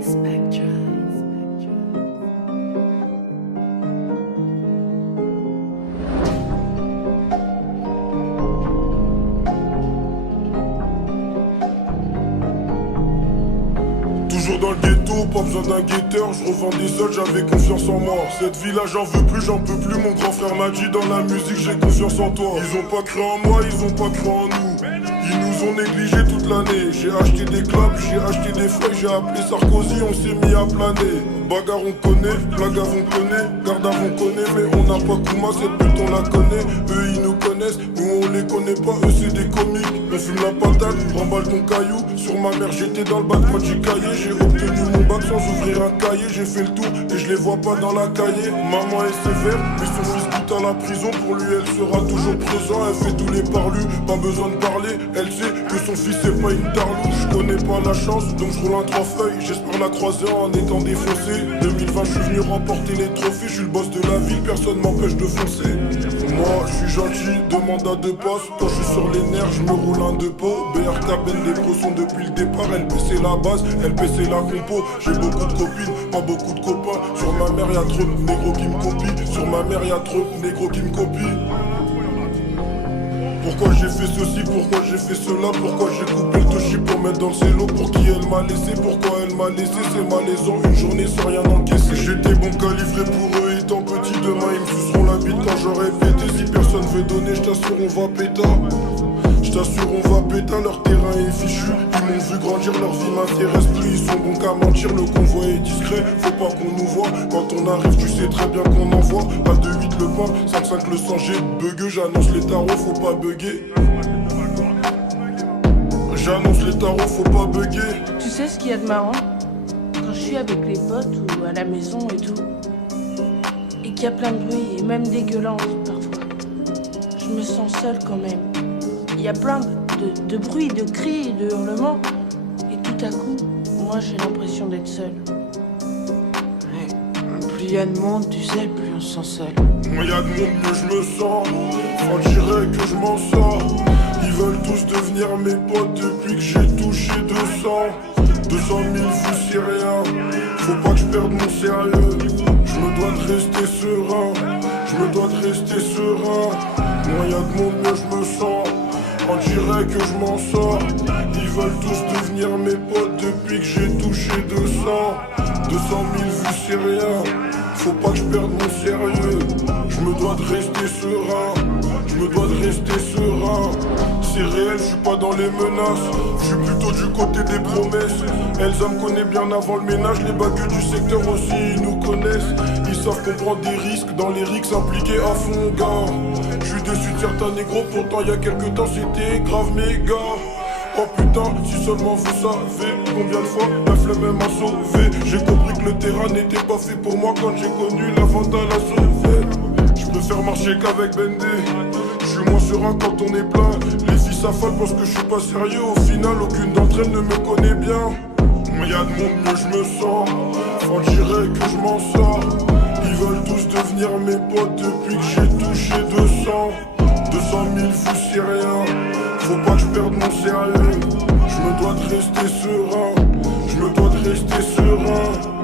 Spectra. Toujours dans le ghetto, pas besoin d'un guetteur, je revendais seul, j'avais confiance en moi. Cette vie-là j'en veux plus, j'en peux plus, mon grand frère m'a dit dans la musique j'ai confiance en toi. Ils ont pas cru en moi, ils ont pas cru en nous. Ils nous ont négligés toute l'année. J'ai acheté des clubs, j'ai acheté des feuilles, j'ai appelé Sarkozy, on s'est mis à planer. Bagarre on connaît, blague on connaît, garde on connaît, mais on n'a pas Kouma, cette pute on la connaît. Eux ils nous connaissent, nous on les connaît pas, eux c'est des comiques. On fume la patate, remballe ton caillou. Sur ma mère j'étais dans le bac quand j'ai caillé. J'ai obtenu mon bac sans ouvrir un cahier. J'ai fait le tour et je les vois pas dans la cahier. Maman est sévère, mais son fils quitte à la prison. Pour lui elle sera toujours présent. Elle fait tous les parlus, pas besoin de parler. Elle sait que son fils c'est pas une tarlou. Je connais pas la chance, donc je roule un 3 feuilles. J'espère la croiser en étant défoncé. 2020 je suis venu remporter les trophées. Je suis le boss de la ville, personne m'empêche de foncer. Moi je suis gentil, demande à deux passes. Quand je suis sur les nerfs, je me roule un de peau. BRK Ben les gros sont depuis le départ. Elle baissait la base, elle baissait la compo. J'ai beaucoup de copines, pas beaucoup de copains. Sur ma mère y'a trop de négros qui me copient. Sur ma mère y'a trop de négros qui me copient. Pourquoi j'ai fait ceci, pourquoi j'ai fait cela, pourquoi j'ai coupé le toshi pour mettre dans le cello. Pour qui elle m'a laissé, pourquoi elle m'a laissé. C'est malaisant, une journée sans rien encaisser. J'étais bon calibré pour eux étant petit. Demain ils me suceront la bite quand j'aurai pété. Si personne veut donner, je t'assure on va péter. Je t'assure on va péter, leur terrain est fichu. Ils m'ont vu grandir, leur vie m'intéresse plus. Ils sont bons qu'à mentir, le convoi est discret. Faut pas qu'on nous voit, quand on arrive tu sais très bien qu'on envoie. Pas de 8 le pain, 5-5 le sang, j'ai bugueux. J'annonce les tarots, faut pas bugger. J'annonce les tarots, faut pas bugger. Tu sais ce qu'il y a de marrant? Quand je suis avec les potes ou à la maison et tout, et qu'il y a plein de bruit et même dégueulant parfois, je me sens seule quand même. Il y a plein de bruit, de cris, de hurlements, et tout à coup, moi j'ai l'impression d'être seule. Ouais. Plus il y a de monde, tu sais, plus on se sent seul. Moins y a de monde, mieux je me sens. On dirait que je m'en sors. Ils veulent tous devenir mes potes depuis que j'ai touché 200 000 vues, c'est rien. Faut pas que je perde mon sérieux. Je me dois de rester serein. Je me dois de rester serein. Moins y a de monde, mieux je me sens. On dirait que je m'en sors. Ils veulent tous devenir mes potes depuis que j'ai touché 200 000 vues, c'est rien. Faut pas que je perde mon sérieux. Je me dois de rester serein. Je me dois de rester serein. C'est réel, je suis pas dans les menaces. Je suis plutôt du côté des promesses. Elsa me connaît bien avant le ménage. Les bagueux du secteur aussi, ils nous connaissent. Ils savent qu'on prend des risques. Dans les risques impliqués à fond, gars. Je suis dessus de certains négros. Pourtant il y a quelques temps c'était grave méga. Oh putain, si seulement vous savez combien de fois la flemme m'a sauvé. J'ai compris que le terrain n'était pas fait pour moi quand j'ai connu la vente à la sauvette. Je préfère marcher qu'avec Bendé. Je suis moins serein quand on est plein. Les filles s'affalent parce que je suis pas sérieux. Au final, aucune d'entre elles ne me connaît bien. Mais y'a de monde, mieux je me sens. On dirait que je m'en sors. Ils veulent tous devenir mes potes depuis que j'ai touché 200 000 vues, c'est rien. Faut pas que je perde mon sérieux. Je me dois de rester serein. Je me dois de rester serein.